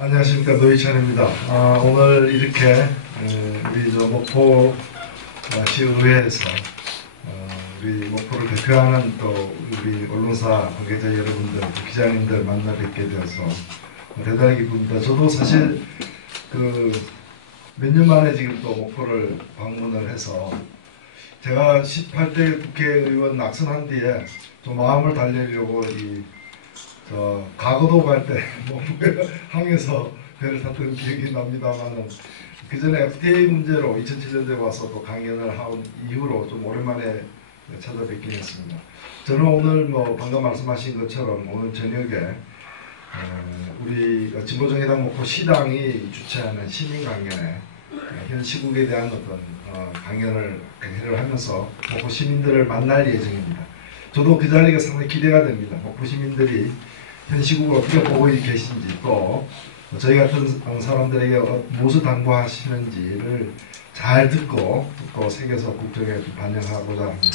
안녕하십니까, 노희찬입니다. 오늘 이렇게 우리 목포 시의회에서 우리 목포를 대표하는 또 우리 언론사 관계자 여러분들, 기자님들 만나 뵙게 되어서 대단히 기쁩니다. 저도 사실 몇 년 만에 지금 또 목포를 방문을 해서 제가 18대 국회의원 낙선한 뒤에 좀 마음을 달래려고 가거도 갈 때 항에서 배를 탔던 기억이 납니다만은 그 전에 FTA 문제로 2007년도에 와서 또 강연을 한 이후로 좀 오랜만에 찾아뵙긴 했습니다. 저는 오늘 방금 말씀하신 것처럼 오늘 저녁에 우리 진보정의당 목포 시당이 주최하는 시민 강연에 현 시국에 대한 어떤 강연을 하면서 목포 시민들을 만날 예정입니다. 저도 그 자리가 상당히 기대가 됩니다. 목포 시민들이 현 시국을 어떻게 보고 계신지, 또 저희 같은 사람들에게 무엇을 당부하시는지를 잘 듣고 또 새겨서 국정에 반영하고자 합니다.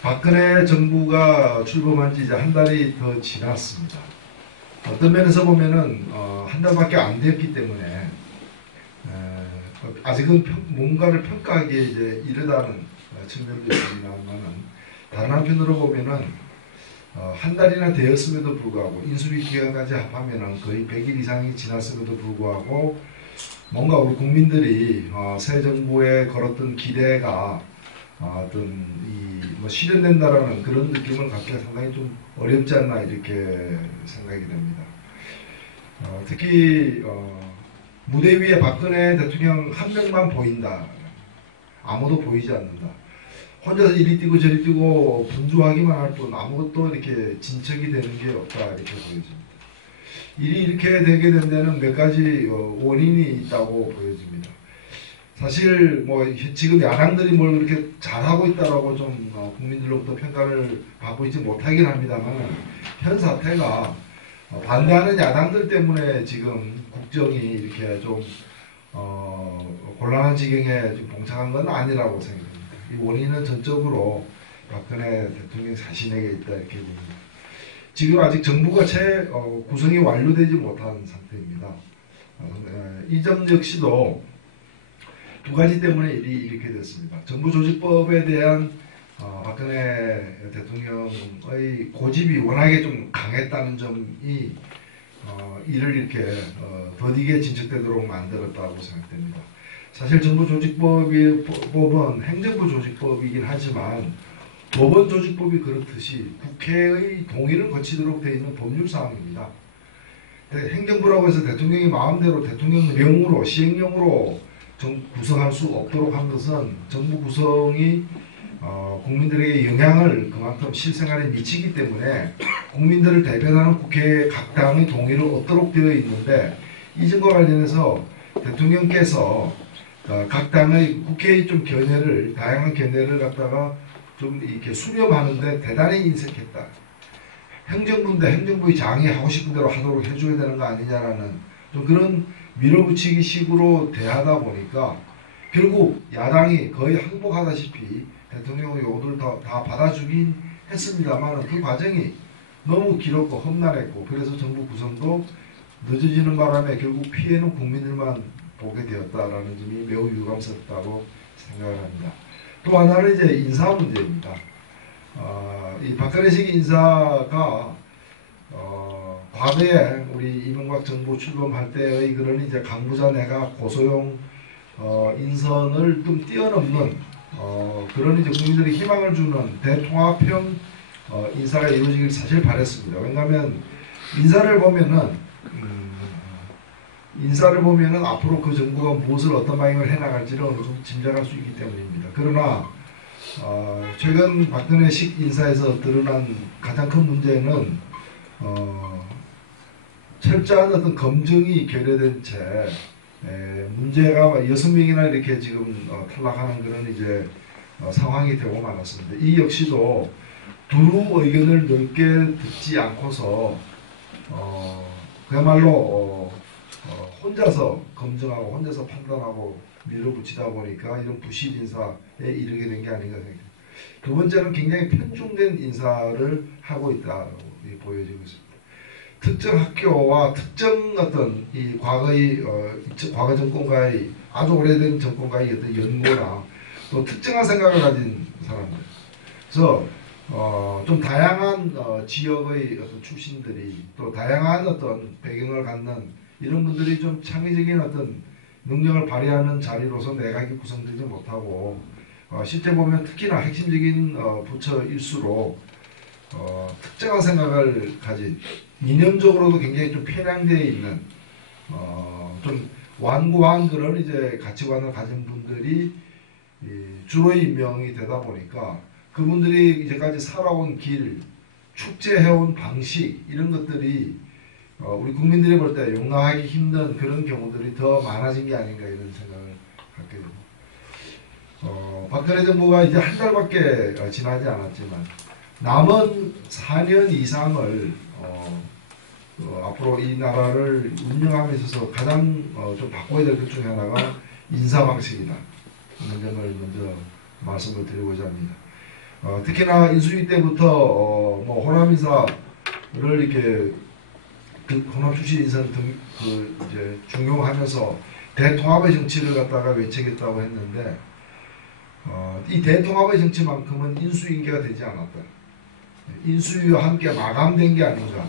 박근혜 정부가 출범한 지 이제 한 달이 더 지났습니다. 어떤 면에서 보면은 한 달밖에 안 됐기 때문에 아직은 뭔가를 평가하기에 이제 이르다는 측면도 있습니다만은, 다른 한편으로 보면은 한 달이나 되었음에도 불구하고 인수위 기간까지 합하면 거의 100일 이상이 지났음에도 불구하고 뭔가 우리 국민들이 새 정부에 걸었던 기대가 어떤 실현된다라는 그런 느낌을 갖기가 상당히 좀 어렵지 않나 이렇게 생각이 됩니다. 특히 무대 위에 박근혜 대통령 한 명만 보인다. 아무도 보이지 않는다. 혼자서 이리 뛰고 저리 뛰고 분주하기만 할 뿐 아무것도 이렇게 진척이 되는 게 없다 이렇게 보여집니다. 일이 이렇게 되게 된 데는 몇 가지 원인이 있다고 보여집니다. 사실 지금 야당들이 뭘 그렇게 잘하고 있다라고 좀 국민들로부터 평가를 받고 있지 못하긴 합니다만, 현 사태가 반대하는 야당들 때문에 지금 국정이 이렇게 좀 곤란한 지경에 좀 봉착한 건 아니라고 생각합니다. 이 원인은 전적으로 박근혜 대통령 자신에게 있다 이렇게 봅니다. 지금 아직 정부가 구성이 완료되지 못한 상태입니다. 이 점 역시도 두 가지 때문에 일이 이렇게 됐습니다. 정부조직법에 대한 박근혜 대통령의 고집이 워낙에 좀 강했다는 점이 이를 이렇게 더디게 진척되도록 만들었다고 생각됩니다. 사실 정부조직법은 행정부 조직법이긴 하지만 법원조직법이 그렇듯이 국회의 동의를 거치도록 되어 있는 법률사항입니다. 행정부라고 해서 대통령이 마음대로 대통령령으로 시행령으로 구성할 수 없도록 한 것은 정부 구성이 국민들에게 영향을 그만큼 실생활에 미치기 때문에 국민들을 대변하는 국회 각 당의 동의를 얻도록 되어 있는데, 이 점과 관련해서 대통령께서 각 당의 국회의 좀 다양한 견해를 갖다가 좀 이렇게 수렴하는데 대단히 인색했다. 행정부인데 행정부의 장이 하고 싶은 대로 하도록 해줘야 되는 거 아니냐라는 좀 그런 밀어붙이기 식으로 대하다 보니까 결국 야당이 거의 항복하다시피 대통령의 요구를 다 받아주긴 했습니다만, 그 과정이 너무 길었고 험난했고, 그래서 정부 구성도 늦어지는 바람에 결국 피해는 국민들만 보게 되었다라는 점이 매우 유감스럽다고 생각을 합니다. 또 하나는 이제 인사 문제입니다. 이 박근혜식 인사가 과거에 우리 이명박 정부 출범할 때의 그런 이제 강부자 내각 고소용 인선을 좀 뛰어넘는 그런 이제 국민들이 희망을 주는 대통합형 인사가 이루어지길 사실 바랬습니다. 왜냐하면 인사를 보면은 앞으로 그 정부가 무엇을 어떤 방향을 해나갈지를 어느 정도 짐작할 수 있기 때문입니다. 그러나 최근 박근혜식 인사에서 드러난 가장 큰 문제는 철저한 어떤 검증이 결여된 채 문제가 6명이나 이렇게 지금 탈락하는 그런 이제 상황이 되고 말았습니다. 이 역시도 두루 의견을 넓게 듣지 않고서 그야말로 혼자서 검증하고 혼자서 판단하고 밀어붙이다 보니까 이런 부실 인사에 이르게 된 게 아닌가 생각합니다. 두 번째는 굉장히 편중된 인사를 하고 있다고 보여지고 있습니다. 특정 학교와 특정 어떤 이 과거의 과거 정권과의 아주 오래된 정권과의 어떤 연고나 또 특정한 생각을 가진 사람들. 그래서 좀 다양한 지역의 어떤 출신들이 또 다양한 어떤 배경을 갖는 이런 분들이 좀 창의적인 어떤 능력을 발휘하는 자리로서 내각이 구성되지 못하고 실제 보면 특히나 핵심적인 부처일수록 특정한 생각을 가진 이념적으로도 굉장히 좀 편향되어 있는 좀 완고한 그런 이제 가치관을 가진 분들이 주로 임명이 되다 보니까 그분들이 이제까지 살아온 길, 축제해온 방식 이런 것들이 우리 국민들이 볼 때 용납하기 힘든 그런 경우들이 더 많아진 게 아닌가 이런 생각을 갖게 되고 박근혜 정부가 이제 한 달밖에 지나지 않았지만 남은 4년 이상을 앞으로 이 나라를 운영함에 있어서 가장 좀 바꿔야 될 것 중에 하나가 인사 방식이다. 이런 점을 먼저 말씀을 드리고자 합니다. 특히나 인수위 때부터 뭐 호남 인사를 이렇게 호남 출신 인사를 이제 중용하면서 대통합의 정치를 갖다가 외치겠다고 했는데 이 대통합의 정치만큼은 인수인계가 되지 않았다. 인수위와 함께 마감된 게 아닌가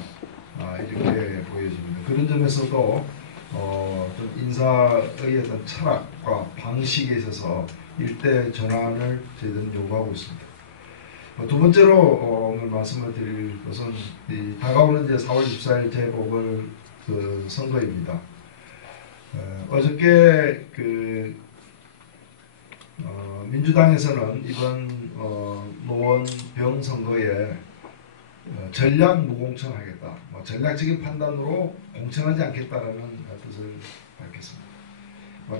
이렇게 보여집니다. 그런 점에서도 좀 인사의 어떤 철학과 방식에 있어서 일대 전환을 저희들은 요구하고 있습니다. 두 번째로 오늘 말씀을 드릴 것은 다가오는 이제 4월 24일 재보궐 그 선거입니다. 어저께 민주당에서는 이번 노원병 선거에 전략 무공천하겠다, 전략적인 판단으로 공천하지 않겠다라는 뜻을 밝혔습니다.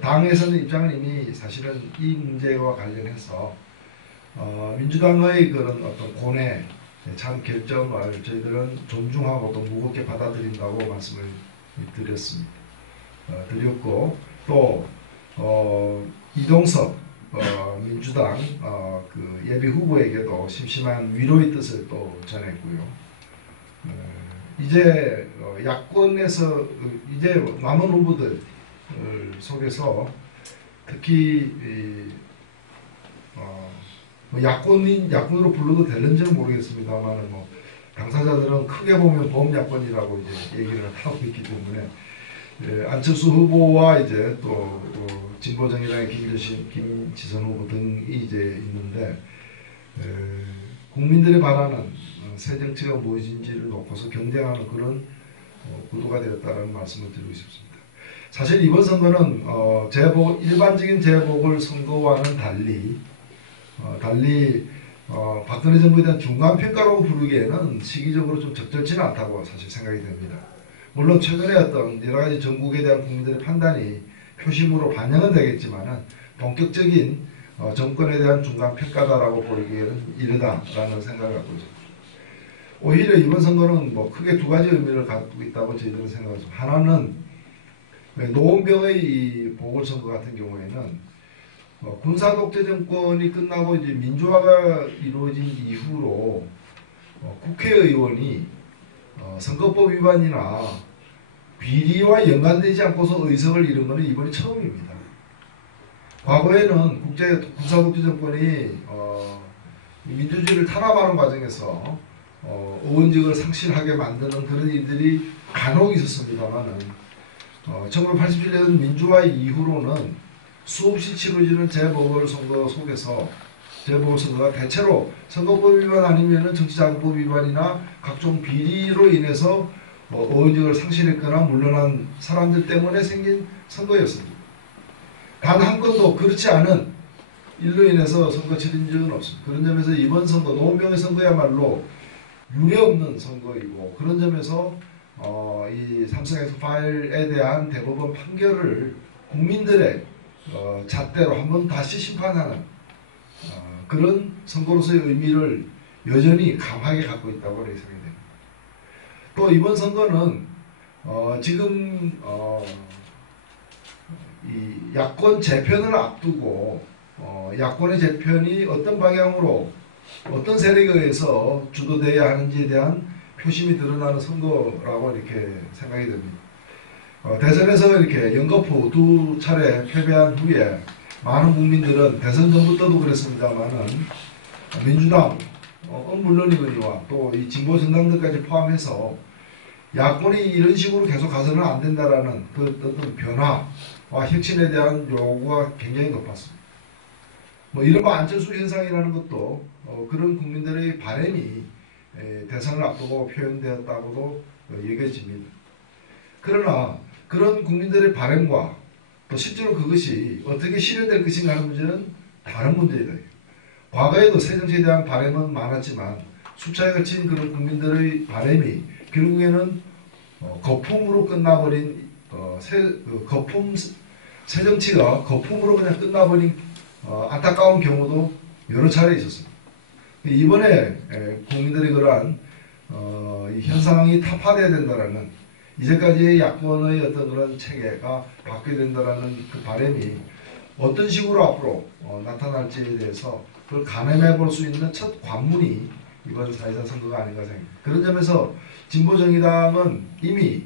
당에서는 입장은 이미 사실은 이 문제와 관련해서 민주당의 그런 어떤 고뇌, 참 결정을 저희들은 존중하고 또 무겁게 받아들인다고 말씀을 드렸고 또 이동섭 민주당 그 예비 후보에게도 심심한 위로의 뜻을 또 전했고요. 이제 야권에서 이제 남은 후보들 속에서 특히 야권으로 불러도 되는지는 모르겠습니다만 당사자들은 크게 보면 범야권이라고 이제 얘기를 하고 있기 때문에 안철수 후보와 이제 또 진보정의당의 김지선 후보 등이 이제 있는데 국민들이 바라는 새 정치가 무엇인지를 놓고서 경쟁하는 그런 구도가 되었다는 말씀을 드리고 싶습니다. 사실 이번 선거는 일반적인 재보궐 선거와는 달리 박근혜 정부에 대한 중간평가라고 부르기에는 시기적으로 좀 적절치는 않다고 사실 생각이 됩니다. 물론 최근에 어떤 여러가지 전국에 대한 국민들의 판단이 표심으로 반영은 되겠지만 본격적인 정권에 대한 중간평가다라고 보기에는 이르다라는 생각을 갖고 있습니다. 오히려 이번 선거는 크게 두 가지 의미를 갖고 있다고 저희들은 생각합니다. 하나는 노원병의 이 보궐선거 같은 경우에는 군사독재 정권이 끝나고 이제 민주화가 이루어진 이후로 국회의원이 선거법 위반이나 비리와 연관되지 않고서 의석을 잃은 것은 이번이 처음입니다. 과거에는 군사독재 정권이 민주주의를 탄압하는 과정에서 의원직을 상실하게 만드는 그런 일들이 간혹 있었습니다만은 1987년 민주화 이후로는 수없이 치러지는 재보궐선거 속에서 재보궐선거가 대체로 선거법 위반 아니면 정치자금법 위반이나 각종 비리로 인해서 의원직을 상실했거나 물러난 사람들 때문에 생긴 선거였습니다. 단 한 건도 그렇지 않은 일로 인해서 선거 치른 적은 없습니다. 그런 점에서 이번 선거, 노원병의 선거야말로 유례없는 선거이고 그런 점에서 이 삼성엑스 파일에 대한 대법원 판결을 국민들의 잣대로 한번 다시 심판하는 그런 선거로서의 의미를 여전히 강하게 갖고 있다고 생각이 됩니다. 또 이번 선거는 지금 이 야권 재편을 앞두고 야권의 재편이 어떤 방향으로 어떤 세력에 의해서 주도되어야 하는지에 대한 표심이 드러나는 선거라고 이렇게 생각이 됩니다. 대선에서 이렇게 연거푸 두 차례 패배한 후에 많은 국민들은 대선 전부터도 그랬습니다만은 민주당 물론이거니와 또 이 진보 정당들까지 포함해서 야권이 이런 식으로 계속 가서는 안 된다라는 그 어떤 변화와 혁신에 대한 요구가 굉장히 높았습니다. 뭐 이른바 안철수 현상이라는 것도 그런 국민들의 바람이 대선을 앞두고 표현되었다고도 여겨집니다. 그러나 그런 국민들의 바람과 또 실제로 그것이 어떻게 실현될 것인가 하는 문제는 다른 문제이다. 과거에도 새정치에 대한 바람은 많았지만 수차에 걸친 그런 국민들의 바람이 결국에는 거품으로 끝나버린 새정치가 거품으로 그냥 끝나버린 안타까운 경우도 여러 차례 있었습니다. 이번에 국민들이 그러한 이 현상이 타파되어야 된다라는 이제까지의 야권의 어떤 그런 체계가 바뀌어야 된다라는 그 바람이 어떤 식으로 앞으로 나타날지에 대해서 그걸 가늠해 볼 수 있는 첫 관문이 이번 4.24 선거가 아닌가 생각합니다. 그런 점에서 진보정의당은 이미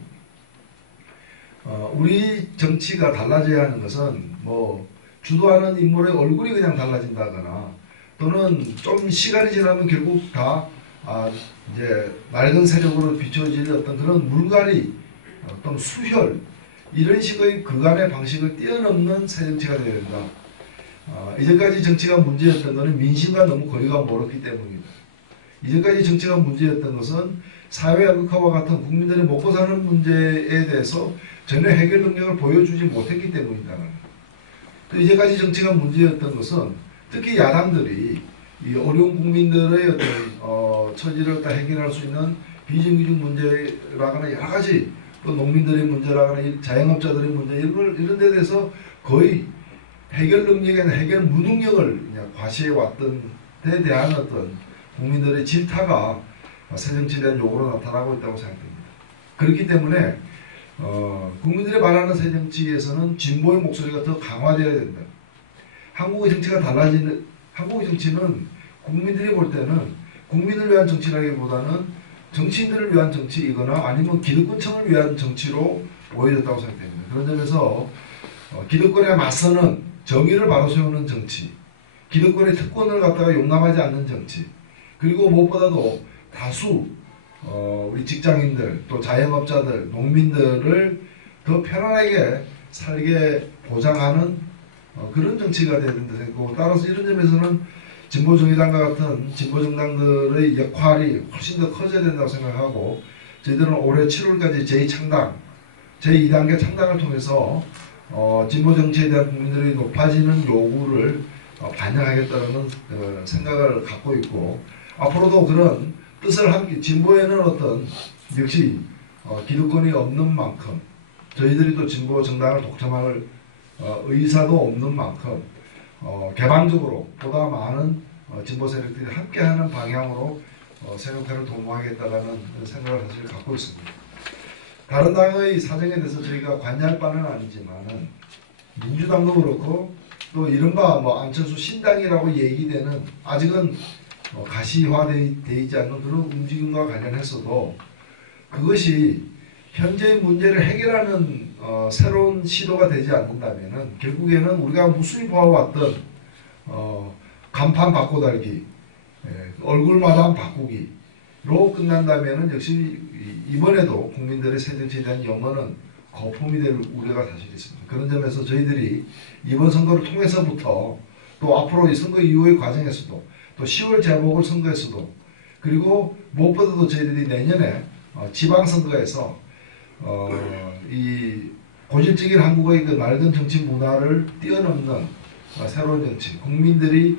우리 정치가 달라져야 하는 것은 뭐 주도하는 인물의 얼굴이 그냥 달라진다거나 또는 좀 시간이 지나면 결국 다 이제 낡은 세력으로 비춰질 어떤 그런 물갈이 어떤 수혈 이런 식의 그간의 방식을 뛰어넘는 새 정치가 되어야 된다. 이제까지 정치가 문제였던 것은 민심과 너무 거리가 멀었기 때문입니다. 이제까지 정치가 문제였던 것은 사회 악극화와 같은 국민들이 먹고 사는 문제에 대해서 전혀 해결 능력을 보여주지 못했기 때문이다. 또 이제까지 정치가 문제였던 것은 특히 야당들이 이 어려운 국민들의 어떤 처지를 다 해결할 수 있는 비정규직 문제라거나 여러 가지 또 농민들의 문제라거나 자영업자들의 문제 이런 데 대해서 거의 해결 능력에는 해결 무능력을 과시해 왔던 데 대한 어떤 국민들의 질타가 새정치에 대한 요구로 나타나고 있다고 생각됩니다. 그렇기 때문에 국민들이 바라는 새정치에서는 진보의 목소리가 더 강화되어야 된다. 한국의 정치가 달라지는 한국의 정치는 국민들이 볼 때는 국민을 위한 정치라기보다는 정치인들을 위한 정치이거나 아니면 기득권층을 위한 정치로 보여졌다고 생각됩니다. 그런 점에서 기득권에 맞서는 정의를 바로 세우는 정치, 기득권의 특권을 갖다가 용납하지 않는 정치, 그리고 무엇보다도 다수 우리 직장인들 또 자영업자들 농민들을 더 편안하게 살게 보장하는 그런 정치가 되야 된다 생각하고 따라서 이런 점에서는 진보정의당과 같은 진보정당들의 역할이 훨씬 더 커져야 된다고 생각하고 저희들은 올해 7월까지 제2창당, 제2단계 창당을 통해서 진보정치에 대한 국민들의 높아지는 요구를 반영하겠다는 생각을 갖고 있고 앞으로도 그런 뜻을 함께 진보에는 어떤 역시 기득권이 없는 만큼 저희들이 또 진보 정당을 독점할 의사도 없는 만큼 개방적으로 보다 많은 진보 세력들이 함께하는 방향으로 세력화를 도모하겠다는 생각을 사실 갖고 있습니다. 다른 당의 사정에 대해서 저희가 관여할 바는 아니지만은 민주당도 그렇고 또 이른바 안철수 신당이라고 얘기되는 아직은 가시화되어 있지 않는 그런 움직임과 관련해서도 그것이 현재의 문제를 해결하는 새로운 시도가 되지 않는다면 결국에는 우리가 무수히 보아왔던 간판 바꿔달기, 얼굴마다 바꾸기로 끝난다면 역시 이번에도 국민들의 새정치에 대한 염원은 거품이 될 우려가 사실 있습니다. 그런 점에서 저희들이 이번 선거를 통해서부터 또 앞으로 이 선거 이후의 과정에서도 또 10월 재보궐선거에서도 그리고 무엇보다도 저희들이 내년에 지방선거에서 이 고질적인 한국의 그 낡은 정치 문화를 뛰어넘는 새로운 정치, 국민들이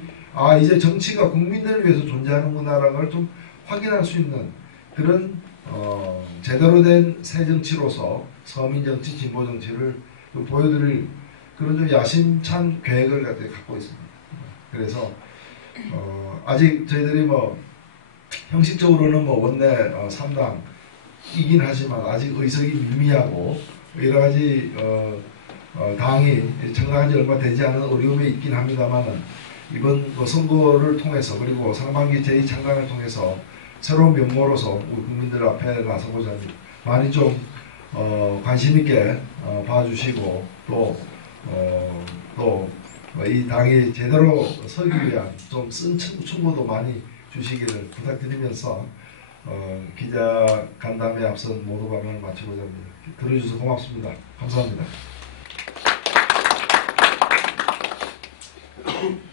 이제 정치가 국민들을 위해서 존재하는구나라는 걸 좀 확인할 수 있는 그런 제대로 된 새 정치로서 서민 정치, 진보 정치를 좀 보여드릴 그런 좀 야심찬 계획을 갖고 있습니다. 그래서 아직 저희들이 형식적으로는 원내 3당이긴 하지만 아직 의석이 미미하고 여러 가지 당이 정당한 지 얼마 되지 않은 어려움이 있긴 합니다만은 이번 선거를 통해서 그리고 상반기 제2창당을 통해서 새로운 면모로서 우리 국민들 앞에 나서고자 합니다. 많이 좀 관심 있게 봐주시고 또 이 당이 제대로 서기 위한 좀 쓴 충고도 많이 주시기를 부탁드리면서 기자 간담회 앞선 모두 발언을 마치고자 합니다. 들어주셔서 고맙습니다. 감사합니다.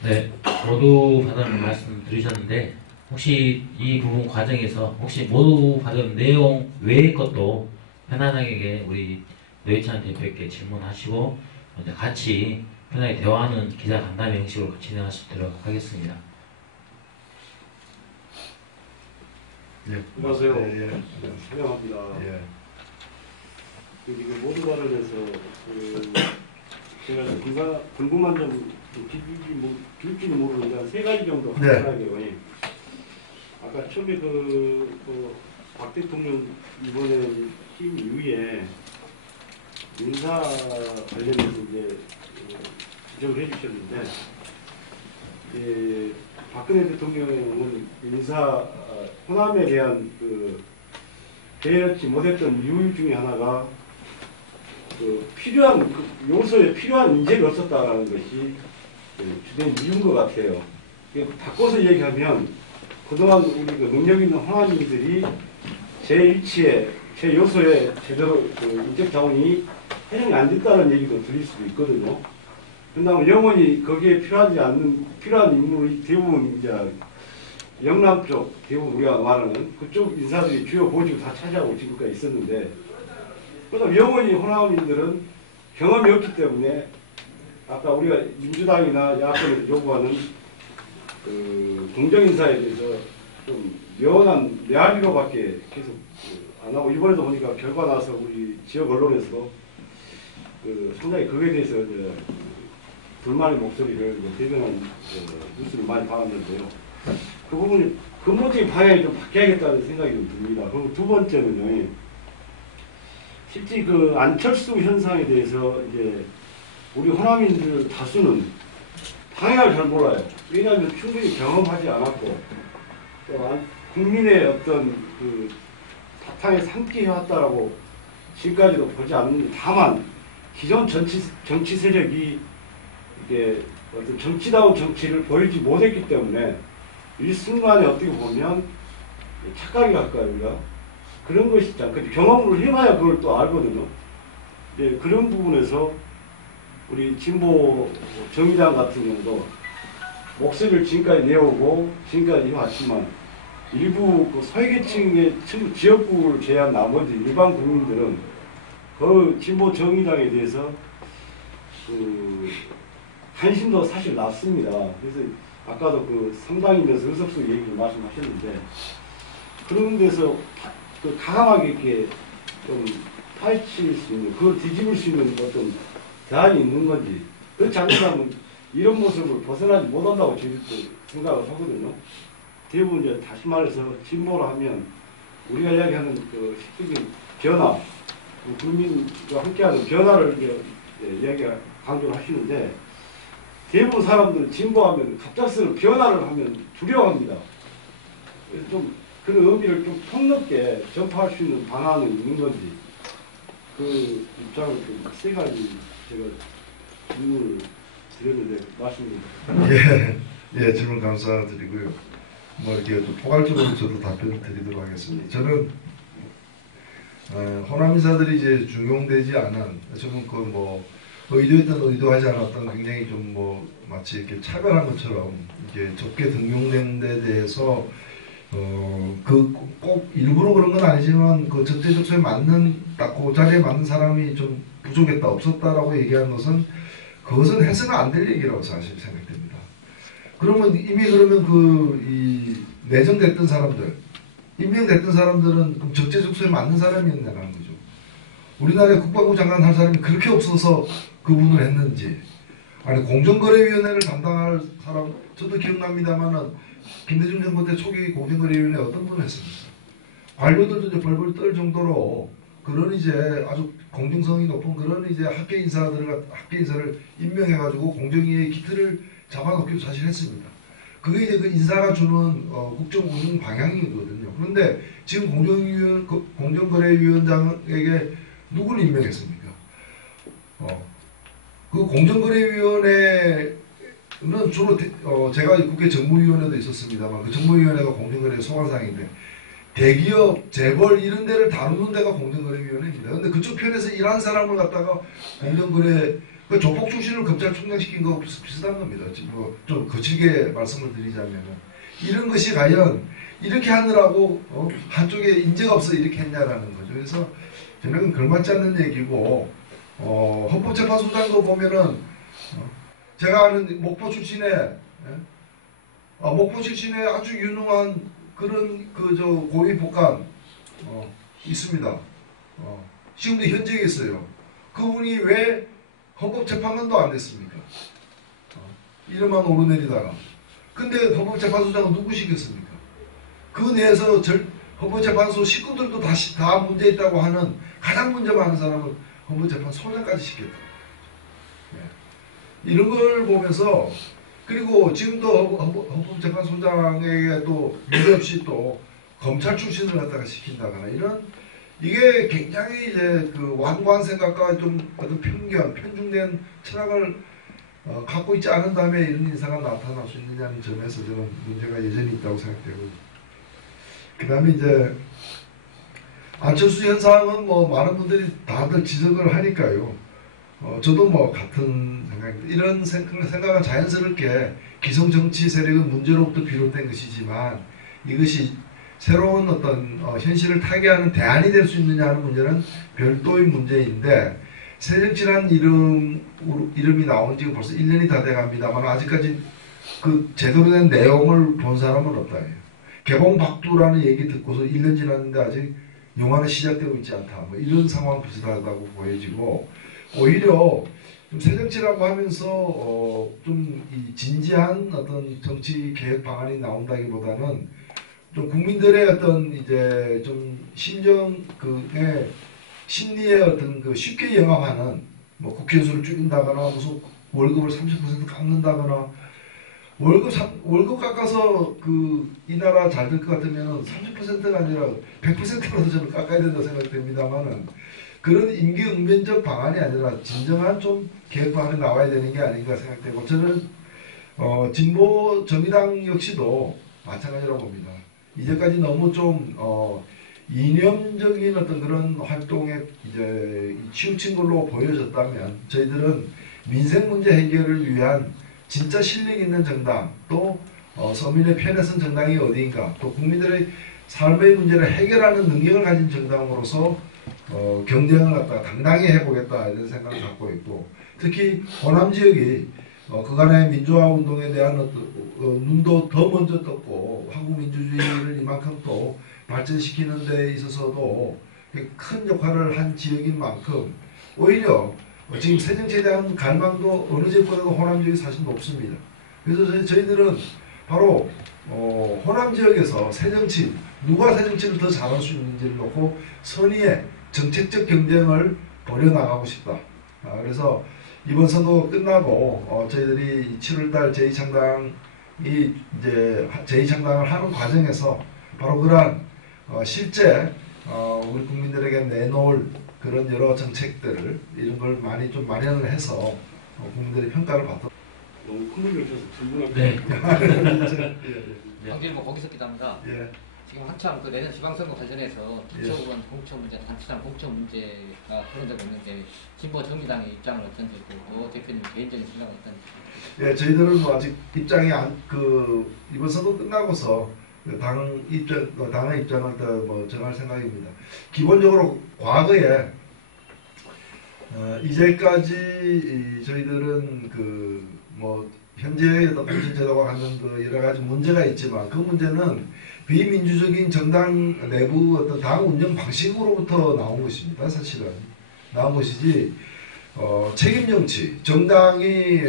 네, 모두 받은 말씀 들으셨는데 혹시 이 부분 과정에서 혹시 모두 받은 내용 외의 것도 편안하게 우리 노회찬 대표께 질문하시고 이제 같이 편하게 대화하는 기자 간담회 형식으로 진행할 수 있도록 하겠습니다. 예. 안녕하세요. 예. 환영합니다. 예. 지금 모두 발언에서 제가 궁금한 점 길지는 모르는데 한 3가지 정도 간단하게요. 네. 아까 처음에 박 대통령 이번에 팀 이후에 인사 관련해서 이제 지적을 해주셨는데 박근혜 대통령은 인사 호남에 대한 배려치 못했던 이유 중에 하나가 필요한 요소에 필요한 인재가 없었다라는 것이 주된 이유인 것 같아요. 바꿔서 얘기하면 그동안 우리 능력 있는 호남인들이 제 위치에 제 요소에 제대로 인적 자원이 해정이 안 됐다는 얘기도 들릴 수도 있거든요. 그다음에 영원히 거기에 필요한 인물이 대부분 이제 영남 쪽, 대부분 우리가 말하는 그쪽 인사들이 주요 보직을 다 차지하고 지금까지 있었는데, 그다음 영원히 호남인들은 경험이 없기 때문에 아까 우리가 민주당이나 야권에서 요구하는 공정인사에 대해서 좀 묘한 메아리로밖에 계속 안 하고, 이번에도 보니까 결과 나서 우리 지역 언론에서도 상당히 그거에 대해서 불만의 목소리를 대변한 뉴스를 많이 봤는데요. 그 부분이 근본적인 방향이 좀 바뀌어야겠다는 생각이 좀 듭니다. 그리고 두 번째는요, 실제 안철수 현상에 대해서 이제 우리 호남인들 다수는 방향을 잘 몰라요. 왜냐하면 충분히 경험하지 않았고 또 국민의 어떤 바탕에 삼키해왔다라고 지금까지도 보지 않는데, 다만 기존 정치 세력이 이게 어떤 정치다운 정치를 보이지 못했기 때문에 일순간에 어떻게 보면 착각이 갈까요, 우리가? 그런 것이 있잖아요. 경험을 해봐야 그걸 또 알거든요. 네, 그런 부분에서 우리 진보 정의당 같은 경우도 목소리를 지금까지 내오고 지금까지 해왔지만 일부 소외계층의 지역구를 제외한 나머지 일반 국민들은 그 진보 정의당에 대해서 관심도 사실 낮습니다. 그래서 아까도 상당히면서 의석수 얘기를 말씀하셨는데, 그런 데서 가감하게 이렇게 좀 파헤칠 수 있는, 그걸 뒤집을 수 있는 어떤 대안이 있는 건지, 그렇지 않다면 이런 모습을 벗어나지 못한다고 저희도 생각을 하거든요. 대부분 이제 다시 말해서 진보를 하면 우리가 이야기하는 실질적인 변화, 국민과 함께하는 변화를 강조를 하시는데, 대부분 사람들은 진보하면 갑작스러운 변화를 하면 두려워합니다. 그래서 좀 그런 의미를 좀 폭넓게 전파할 수 있는 방안은 있는 건지, 그 입장을 좀 3가지 제가 질문을 드렸는데 말씀드립니다. 예, 질문 감사드리고요. 이렇게 포괄적으로 저도 답변을 드리도록 하겠습니다. 저는 호남인사들이 이제 중용되지 않은, 저는 의도했던 의도하지 않았던 굉장히 좀 마치 이렇게 차별한 것처럼 이게 적게 등용된 데 대해서 꼭 일부러 그런 건 아니지만 적재적소에 맞는 딱 그 자리에 맞는 사람이 좀 부족했다, 없었다라고 얘기하는 것은 그것은 해서는 안 될 얘기라고 사실 생각됩니다. 그러면 이미 이 내정됐던 사람들, 임명됐던 사람들은 그럼 적재적소에 맞는 사람이었냐는 거죠. 우리나라에 국방부 장관 할 사람이 그렇게 없어서 그분을 했는지, 아니 공정거래위원회를 담당할 사람, 저도 기억납니다만은 김대중 정부 때 초기 공정거래위원회 어떤 분을 했습니까? 관료들도 이제 벌벌 떨 정도로 그런 이제 아주 공정성이 높은 그런 이제 학계 인사를 임명해가지고 공정위의 기틀을 잡아놓기도 사실 했습니다. 그게 이제 그 인사가 주는 국정 운영 방향이거든요. 그런데 지금 공정거래위원장에게 누구를 임명했습니까? 그 공정거래위원회는 주로 제가 국회 정무위원회도 있었습니다만 그 정무위원회가 공정거래 소관사항인데 대기업, 재벌 이런 데를 다루는 데가 공정거래위원회입니다. 근데 그쪽 편에서 일한 사람을 갖다가 공정거래 그 조폭 출신을 검찰총장 시킨 거 비슷한 겁니다. 좀 거칠게 말씀을 드리자면 이런 것이 과연 이렇게 하느라고 한쪽에 인재가 없어 이렇게 했냐라는 거죠. 그래서 저는 걸맞지 않는 얘기고 헌법재판소장도 보면은 제가 아는 목포 출신의 아주 유능한 그런 저 고위 복관 있습니다. 지금도 현직에 있어요. 그분이 왜 헌법재판관도 안 됐습니까? 이름만 오르내리다가. 근데 헌법재판소장은 누구 시켰습니까? 그 내에서 헌법재판소 식구들도 다 문제 있다고 하는 가장 문제 많은 사람을 헌법재판소장까지 시켰다. 이런 걸 보면서 그리고 지금도 헌법재판소장에게 또 문제없이 또 검찰 출신을 갖다가 시킨다거나 이게 굉장히 이제 그 완고한 생각과 좀 어떤 편중된 철학을 갖고 있지 않은 다음에 이런 인사가 나타날 수 있느냐는 점에서 저는 문제가 여전히 있다고 생각되고, 그 다음에 이제 안철수 현상은 뭐 많은 분들이 다들 지적을 하니까요. 저도 뭐 같은 생각입니다. 이런 생각은 자연스럽게 기성정치 세력의 문제로부터 비롯된 것이지만 이것이 새로운 어떤 현실을 타개하는 대안이 될 수 있느냐 하는 문제는 별도의 문제인데, 새정치라는 이름이 나온 지 벌써 1년이 다 돼갑니다만 아직까지 그 제대로 된 내용을 본 사람은 없다 해요. 개봉박두라는 얘기 듣고서 1년 지났는데 아직 영화는 시작되고 있지 않다. 뭐 이런 상황 비슷하다고 보여지고, 오히려 좀 새정치라고 하면서 좀 이 진지한 어떤 정치 개혁 방안이 나온다기보다는 좀 국민들의 어떤 이제 좀 심리의 어떤 그 쉽게 영합하는 뭐 국회의원수를 줄인다거나 무슨 월급을 30% 깎는다거나 월급 깎아서 이 나라 잘 될 것 같으면 30%가 아니라 100%라도 저는 깎아야 된다고 생각됩니다만은 그런 임기응변적 방안이 아니라 진정한 좀 개혁 방안이 나와야 되는 게 아닌가 생각되고, 저는 진보 정의당 역시도 마찬가지라고 봅니다. 이제까지 너무 좀 이념적인 어떤 그런 활동에 이제 치우친 걸로 보여졌다면 저희들은 민생 문제 해결을 위한 진짜 실력 있는 정당, 또 서민의 편에 선 정당이 어디인가, 또 국민들의 삶의 문제를 해결하는 능력을 가진 정당으로서 경쟁을 갖다가 당당히 해보겠다 이런 생각을 갖고 있고, 특히 호남 지역이 그간의 민주화 운동에 대한 눈도 더 먼저 떴고 한국 민주주의를 이만큼 또 발전시키는 데 있어서도 큰 역할을 한 지역인 만큼 오히려 지금 새정치에 대한 갈망도 어느 지역보다도 호남 지역이 사실 높습니다. 그래서 저희들은 바로 호남 지역에서 새정치, 누가 새정치를 더 잘할 수 있는지를 놓고 선의의 정책적 경쟁을 벌여나가고 싶다. 그래서 이번 선거 끝나고 저희들이 7월달 제2창당이 이제 제2창당을 하는 과정에서 바로 그러한 실제 우리 국민들에게 내놓을 그런 여러 정책들을 이런 걸 많이 좀 마련을 해서 국민들의 평가를 받도록. 너무 큰 의미 없어서 질문합니다. 네. 황길모 거기서기답니다. 예. 지금 한참 그 내년 지방선거 관련해서 기초의원 공천 문제, 단체장 공천 문제가 거론되고 있는데 진보 정의당의 입장은 어떤지, 대표님 개인적인 생각은 어떤지. 예, 저희들은 뭐 아직 입장이 이번 선거 끝나고서 당의 입장을 뭐 정할 생각입니다. 기본적으로 과거에 이제까지 저희들은 뭐 현재의 어떤 공천 제도가 갖는 여러 가지 문제가 있지만 그 문제는 비민주적인 정당 내부 어떤 당 운영 방식으로부터 나온 것입니다. 사실은 나온 것이지 책임 정치, 정당이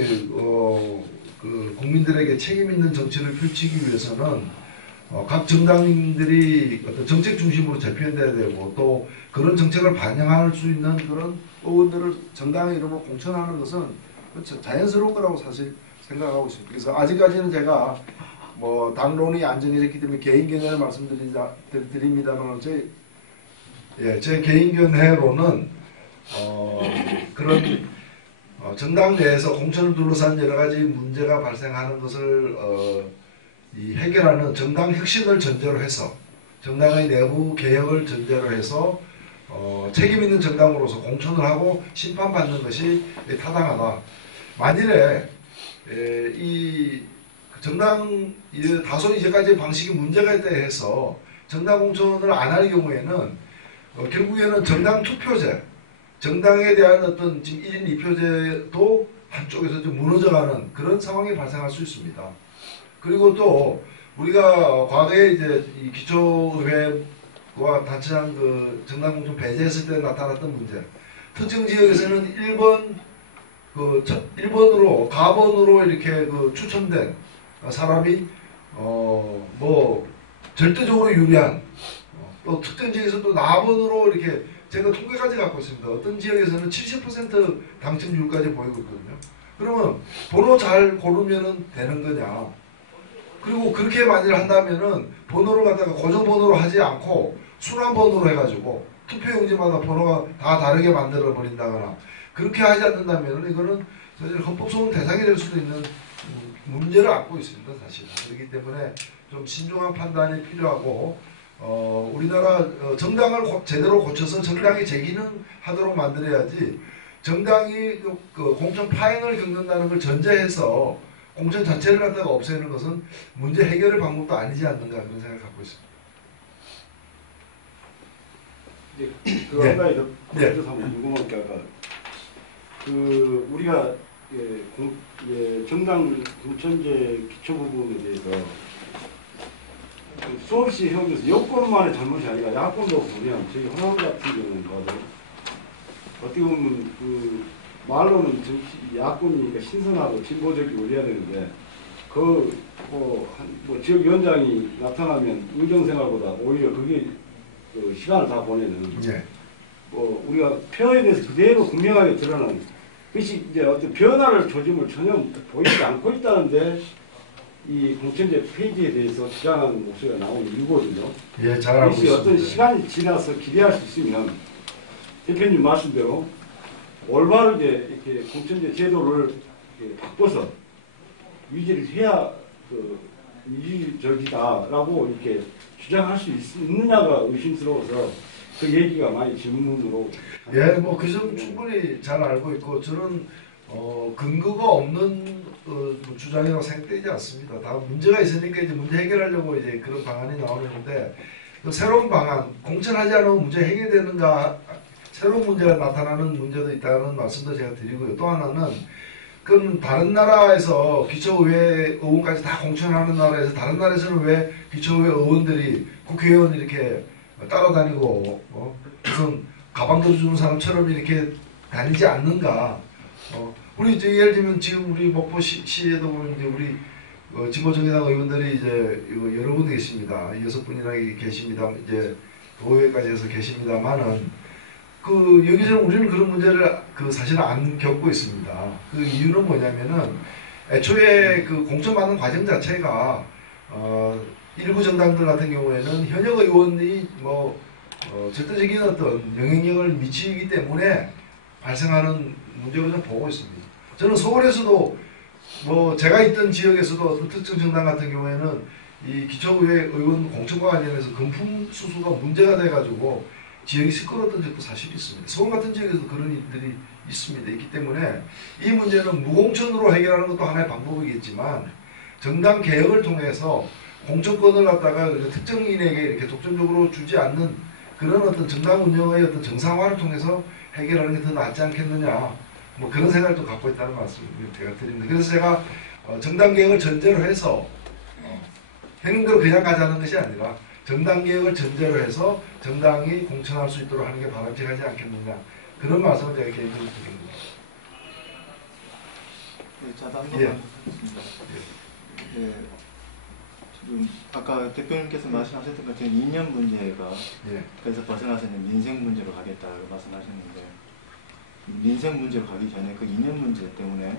국민들에게 책임 있는 정치를 펼치기 위해서는 각 정당들이 어떤 정책 중심으로 재편돼야 되고, 또 그런 정책을 반영할 수 있는 그런 의원들을 정당의 이름으로 공천하는 것은 자연스러운 거라고 사실 생각하고 있습니다. 그래서 아직까지는 제가 뭐 당론이 안정해졌기 때문에 개인 견해를 말씀드립니다만 제 개인 견해로는 그런 정당 내에서 공천을 둘러싼 여러 가지 문제가 발생하는 것을 이 해결하는 정당 혁신을 전제로 해서 정당의 내부 개혁을 전제로 해서 책임 있는 정당으로서 공천을 하고 심판받는 것이 타당하다. 만일에 이 정당 다소 이제까지 방식이 문제가 있다 해서 정당 공천을 안 할 경우에는 결국에는 정당 투표제, 정당에 대한 어떤 지금 1인 2표제도 한쪽에서 좀 무너져가는 그런 상황이 발생할 수 있습니다. 그리고 또 우리가 과거에 이제 이 기초의회와 단체장 그 정당 공천 배제했을 때 나타났던 문제, 특정 지역에서는 1번으로 가번으로 이렇게 그 추천된 사람이 뭐 절대적으로 유리한 또 특정 지역에서 또 나번으로 이렇게 제가 통계까지 갖고 있습니다. 어떤 지역에서는 70% 당첨률까지 보이고 있거든요. 그러면 번호 잘 고르면은 되는 거냐? 그리고 그렇게 만일 한다면은 번호를 갖다가 고정 번호로 하지 않고 순환 번호로 해가지고 투표용지마다 번호가 다 다르게 만들어 버린다거나 그렇게 하지 않는다면은 이거는 사실 헌법소원 대상이 될 수도 있는 문제를 안고 있습니다. 사실. 그렇기 때문에 좀 신중한 판단이 필요하고 우리나라 정당을 제대로 고쳐서 정당이 재기능하도록 만들어야지 정당이 그 공천 파행을 겪는다는 걸 전제해서 공천 자체를 갖다가 없애는 것은 문제 해결의 방법도 아니지 않는가 그런 생각을 갖고 있습니다. 이제 그 한 가지 더 한번 궁금한 게 아까 그 우리가 정당 공천제 기초 부분에 대해서 수없이 해오면서 여권만의 잘못이 아니라 야권도 보면 저희 호남 같은 경우는 봐도 어떻게 보면 그 말로는 야권이니까 신선하고 진보적이고 이래야 되는데 뭐 지역위원장이 나타나면 의정생활보다 오히려 그게 그 시간을 다 보내는 뭐 우리가 표현에 대해서 그대로 분명하게 드러나는 그것이 이제 어떤 변화를 조짐을 전혀 보이지 않고 있다는데 이 공천제 페이지에 대해서 주장하는 목소리가 나오는 이유거든요. 예, 잘 알고 있습니다. 어떤 시간이 지나서 기대할 수 있으면 대표님 말씀대로 올바르게 이렇게 공천제 제도를 이렇게 바꿔서 유지를 해야 그 유지적이다라고 이렇게 주장할 수 있느냐가 의심스러워서 그 얘기가 많이 질문으로. 예, 뭐 그 점 충분히 잘 알고 있고 저는 근거가 없는 주장이라고 생각되지 않습니다. 다 문제가 있으니까 이제 문제 해결하려고 이제 그런 방안이 나오는데 새로운 방안, 공천하지 않으면 문제 해결되는가, 새로운 문제가 나타나는 문제도 있다는 말씀도 제가 드리고요. 또 하나는 그럼 다른 나라에서 기초의회 의원까지 다 공천하는 나라에서 다른 나라에서는 왜 기초의회 의원들이 국회의원 이렇게 따라다니고 무슨 가방도 주는 사람처럼 이렇게 다니지 않는가? 우리 이제 예를 들면 지금 우리 목포시에도 보면 이제 우리 진보정의당 의원들이 이제 여러 분 계십니다. 6분이나 계십니다. 이제 도의회까지 해서 계십니다만은 그 여기서는 우리는 그런 문제를 사실 안 겪고 있습니다. 그 이유는 뭐냐면은 애초에 그 공천받는 과정 자체가 일부 정당들 같은 경우에는 현역 의원이 뭐 절대적인 어떤 영향력을 미치기 때문에 발생하는 문제로 좀 보고 있습니다. 저는 서울에서도 뭐 제가 있던 지역에서도 어떤 특정 정당 같은 경우에는 이 기초의회 의원 공천과 관련해서 금품 수수가 문제가 돼가지고 지역이 시끄러웠던 적도 사실 있습니다. 서울 같은 지역에서 그런 일들이 있습니다. 있기 때문에 이 문제는 무공천으로 해결하는 것도 하나의 방법이겠지만 정당 개혁을 통해서 공천권을 갖다가 특정인에게 이렇게 독점적으로 주지 않는 그런 어떤 정당 운영의 어떤 정상화를 통해서 해결하는 게 더 낫지 않겠느냐, 뭐 그런 생각을 또 갖고 있다는 말씀을 제가 드립니다. 그래서 제가 정당 개혁을 전제로 해서 되는 대로 그냥 가자는 것이 아니라 정당 개혁을 전제로 해서 정당이 공천할 수 있도록 하는 게 바람직하지 않겠느냐, 그런 말씀을 제가 개인적으로 드립니다. 네, 저도 한 번만 하겠습니다. 네, 지금 아까 대표님께서 말씀하셨던 것처럼 이념 문제가 그래서 벗어나서 민생 문제로 가겠다고 말씀하셨는데 민생 문제로 가기 전에 그 이념 문제 때문에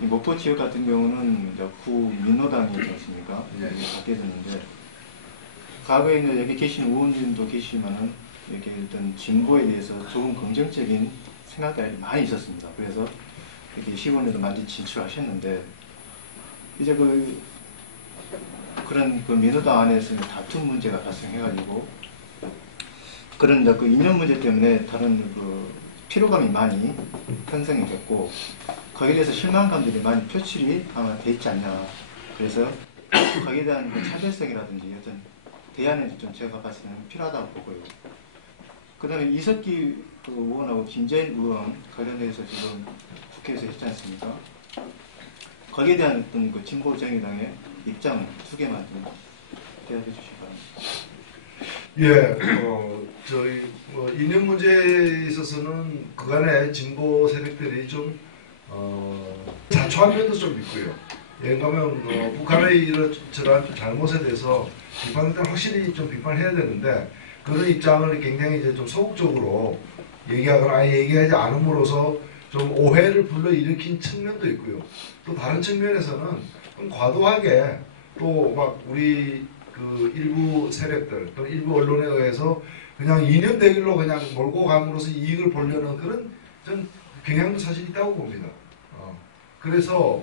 이 목포 지역 같은 경우는 이제 구민노당이지 않습니까? 예. 바뀌어졌는데 과거에 있는 여기 계신 의원님도 계시지만은 이렇게 어떤 진보에 대해서 좋은 긍정적인 생각들이 많이 있었습니다. 그래서 이렇게 시군에도 많이 진출하셨는데 이제 그런 그 민노당 안에서 다툼 문제가 발생해가지고 그런 그 이념 문제 때문에 다른 그 피로감이 많이 형성이 됐고 거기에 대해서 실망감들이 많이 표출이 아마 돼 있지 않냐. 그래서 거기에 대한 그 차별성이라든지 어떤 대안이 좀 제가 봤을 때는 필요하다고 보고요. 그 다음에 이석기 그 의원하고 김재인 의원 관련해서 지금 국회에서 했지 않습니까? 거기에 대한 어떤 그 진보정의당의 입장 두 개만 좀 대답해 주시기 바랍니다. 예, 저희 이념 문제에 있어서는 그간의 진보 세력들이 좀 자초한 면도 좀 있고요. 왜냐하면 북한의 이러저러한 잘못에 대해서 비판할 때 확실히 좀 비판해야 되는데 그런 입장을 굉장히 이제 좀 소극적으로 얘기하거나 아예 얘기하지 않음으로써 좀 오해를 불러일으킨 측면도 있고요. 또 다른 측면에서는 좀 과도하게 또 막 우리 그 일부 세력들 또는 일부 언론에 의해서 그냥 이념 대결로 그냥 몰고 감으로써 이익을 보려는 그런 전 경향도 사실 있다고 봅니다. 그래서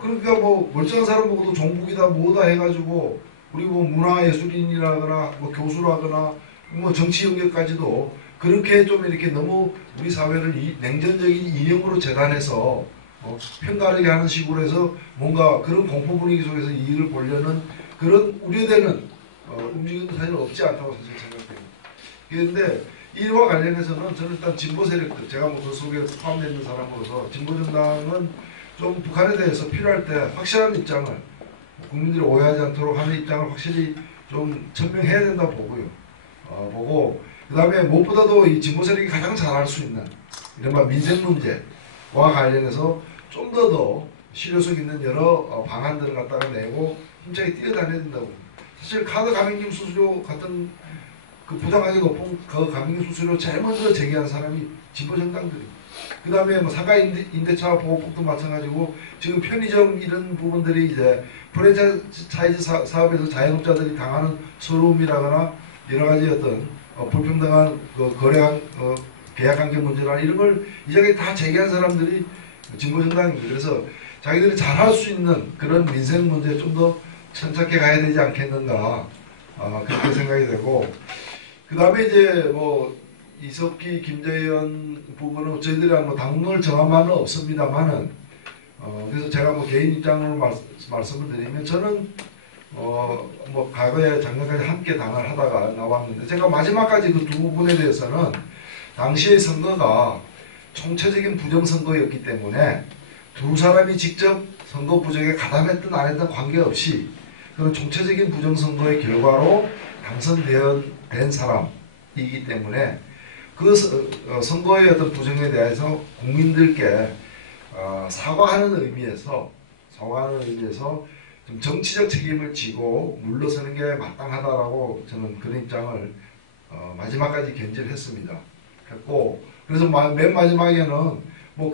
그러니까 뭐 멀쩡한 사람 보고도 종북이다 뭐다 해가지고 우리 뭐 문화예술인이라거나 뭐 교수라거나 뭐 정치 영역까지도 그렇게 좀 이렇게 너무 우리 사회를 냉전적인 이념으로 재단해서 편가르게 하는 식으로 해서 뭔가 그런 공포 분위기 속에서 이익을 보려는 그런 우려되는 움직임도 사실 없지 않다고 사실 생각됩니다. 그런데 이와 관련해서는 저는 일단 진보 세력들, 제가 뭐 그 속에 포함되어 있는 사람으로서 진보정당은 좀 북한에 대해서 필요할 때 확실한 입장을 국민들이 오해하지 않도록 하는 입장을 확실히 좀 천명해야 된다고 보고요. 보고 그 다음에 무엇보다도 이 진보 세력이 가장 잘할 수 있는 이른바 민생 문제와 관련해서 좀 더 실효성 있는 여러 방안들을 갖다가 내고 힘차게 뛰어다녀야 된다고 봅니다. 사실 카드 가맹점 수수료 같은 그 부당하게 높은 그 가맹점 수수료 제일 먼저 제기한 사람이 진보 정당들입니다. 그 다음에 뭐 상가 임대차 보호법도 마찬가지고 지금 편의점 이런 부분들이 이제 프랜차이즈 사업에서 자영업자들이 당하는 서러움이라거나 여러 가지 어떤 불평등한 그 거래한 계약관계 문제나 이런 걸 이제 다 제기한 사람들이 진보 정당입니다. 그래서 자기들이 잘할 수 있는 그런 민생 문제에 좀 더 천착해 가야 되지 않겠는가 그렇게 생각이 되고 그 다음에 이제 뭐 이석기, 김재현 부분은 저희들이 뭐 당론을 정한 바는 없습니다만은 그래서 제가 뭐 개인 입장으로 말씀을 드리면 저는 뭐 과거에 작년까지 함께 당을 하다가 나왔는데 제가 마지막까지 그 두 분에 대해서는 당시의 선거가 총체적인 부정선거였기 때문에 두 사람이 직접 선거 부정에 가담했든 안 했든 관계없이 그런 총체적인 부정선거의 결과로 당선된 사람이기 때문에 그 선거의 어떤 부정에 대해서 국민들께 사과하는 의미에서 좀 정치적 책임을 지고 물러서는 게 마땅하다라고 저는 그런 입장을 마지막까지 견지를 했습니다. 했고 그래서 맨 마지막에는 뭐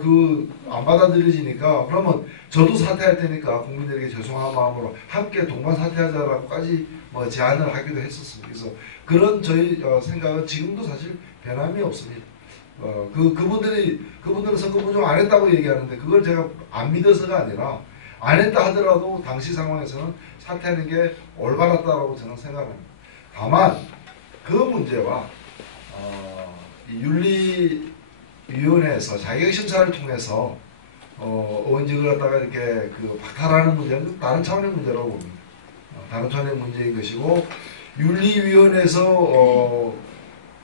안 받아들여지니까 그러면 저도 사퇴할 테니까 국민들에게 죄송한 마음으로 함께 동반 사퇴하자라고까지 뭐 제안을 하기도 했었습니다. 그래서 그런 저희 생각은 지금도 사실 변함이 없습니다. 그분들은 선거 부정 안 했다고 얘기하는데 그걸 제가 안 믿어서가 아니라 안 했다 하더라도 당시 상황에서는 사퇴하는 게 올바랐다고 저는 생각합니다. 다만 그 문제와 윤리위원회에서 자격심사를 통해서 의원직을 갖다가 이렇게 박탈하는 문제는 다른 차원의 문제라고 봅니다. 다른 차원의 문제인 것이고 윤리위원회에서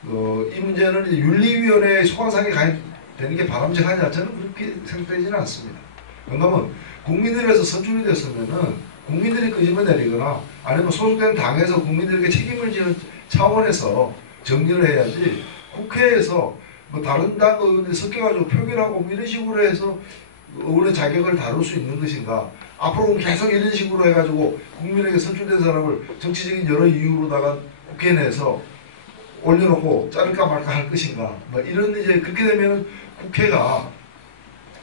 이 문제는 윤리위원회의 소관상에 가입되는 게 바람직하냐 저는 그렇게 생각되지는 않습니다. 왜냐하면 국민들에서 선출이 됐으면은 국민들이 끄집어내리거나 아니면 소속된 당에서 국민들에게 책임을 지는 차원에서 정리를 해야지 국회에서 뭐 다른 당 의원들이 섞여가지고 표결하고 이런 식으로 해서 의원의 자격을 다룰 수 있는 것인가 앞으로 계속 이런 식으로 해가지고 국민에게 선출된 사람을 정치적인 여러 이유로다가 국회 내에서 올려놓고 자를까 말까 할 것인가 뭐 이런 이제 그렇게 되면 국회가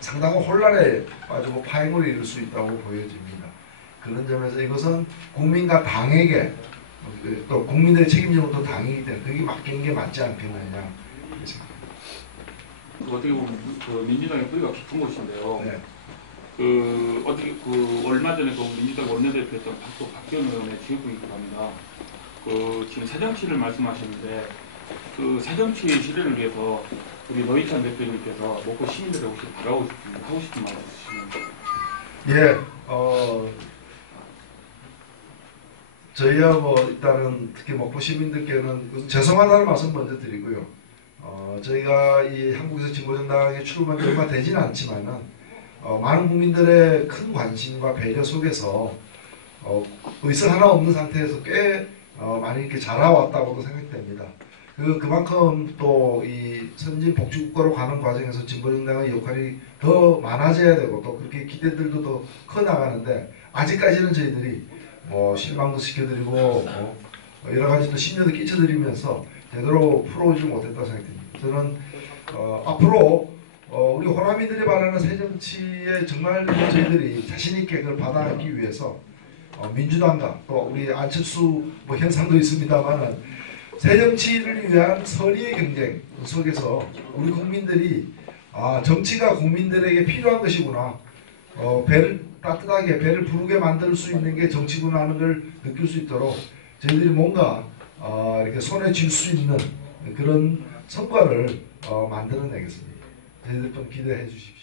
상당한 혼란에 빠지고 파행을 이룰 수 있다고 보여집니다. 그런 점에서 이것은 국민과 당에게 또 국민들의 책임지는 것도 당이기 때문에 그게 맡긴 게 맞지 않겠느냐. 어떻게 보면 그 민주당의 뿌리가 깊은 곳인데요. 네. 얼마 전에 그 민주당 원내대표였던 박기현 의원의 지역구이기도 합니다. 지금 새정치를 말씀하셨는데 그 새정치 실현을 위해서 우리 노회찬 대표님께서 목포 시민들에게 혹시 바라고 하고 싶은 말 있으시면? 예, 저희야 뭐 일단은 특히 목포 시민들께는 죄송하다는 말씀 먼저 드리고요. 저희가 이 한국에서 진보정당에 출범한 지 얼마 되지는 않지만은 많은 국민들의 큰 관심과 배려 속에서 의석 하나 없는 상태에서 꽤 많이 이렇게 자라왔다고도 생각됩니다. 그만큼 또 이 선진 복지국가로 가는 과정에서 진보정당의 역할이 더 많아져야 되고 또 그렇게 기대들도 더 커 나가는데 아직까지는 저희들이 실망도 시켜드리고 여러 가지 또 심려도 끼쳐드리면서 제대로 풀어오지 못했다고 생각됩니다. 저는 앞으로 우리 호남인들이 바라는 새정치에 정말 저희들이 자신있게 그걸 받아가기 위해서 민주당과 또 우리 안철수 현상도 있습니다만은 새정치를 위한 선의의 경쟁 속에서 우리 국민들이 정치가 국민들에게 필요한 것이구나, 배를 따뜻하게 배를 부르게 만들 수 있는 게 정치구나 하는 걸 느낄 수 있도록 저희들이 뭔가 이렇게 손에 쥘 수 있는 그런 성과를 만들어내겠습니다. 저희들 좀 기대해 주십시오.